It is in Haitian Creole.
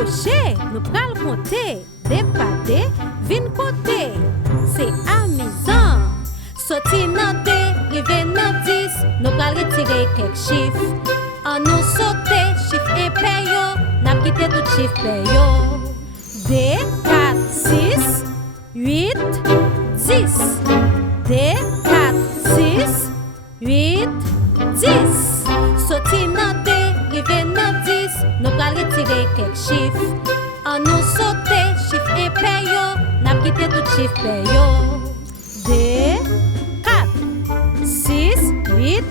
Accrochez, nous pral compter, dépater, vin côté. C'est amusant. Sorti nan D, rive nan 10, nous pral retirer quelques chiffres. En nous sauter, chiffre impair yo, n'a quitté tout chiffre pair yo. 2, 4, 6, 8, 10. 2, 4, 6, 8, 10. Sorti nan D, rive nan 10, nous pral retirer quelques chiffres. En nous sauter, chiffre impair yo, n'a quitté tout chiffre pair yo. 2, 4, 6, 8,